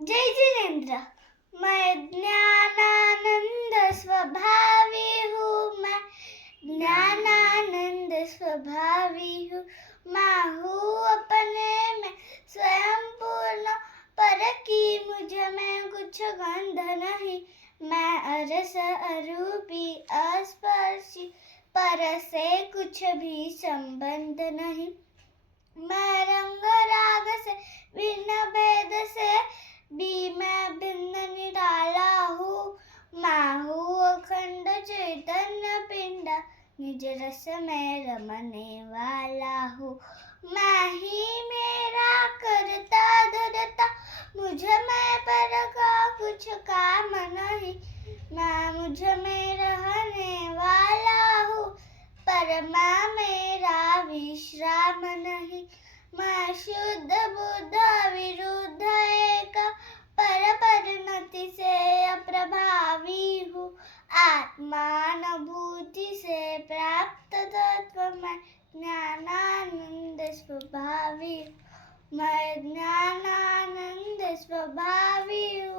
जय जिनेन्द्र। मैं ज्ञानानंद स्वभावी हूँ, मैं ज्ञानानंद स्वभावी हूँ। मैं हूँ अपने में स्वयं पूर्ण, पर की मुझ में कुछ गंध नहीं। मैं अरस अरूपी अस्पर्शी, पर से कुछ भी संबंध नहीं। मैं रंग राग से भिन्न भेद से भी मैं भिन्न निराला हूँ। मैं हूँ अखंड चैतन्य पिंड, निज रस में रमने वाला हूँ। मैं ही मेरा करता धरता, मुझ में पर का कुछ काम नहीं। मैं मुझ में रहने वाला हूँ, पर मैं मेरा विश्राम नहीं। मैं शुद्ध बुद्ध विरुद्ध एक, पर परिणति से अप्रभावी हूँ। आत्मानुभूति से प्राप्त तत्व मैं ज्ञानानंद स्वभावी हूँ। मैं ज्ञानानंद स्वभावी हूँ।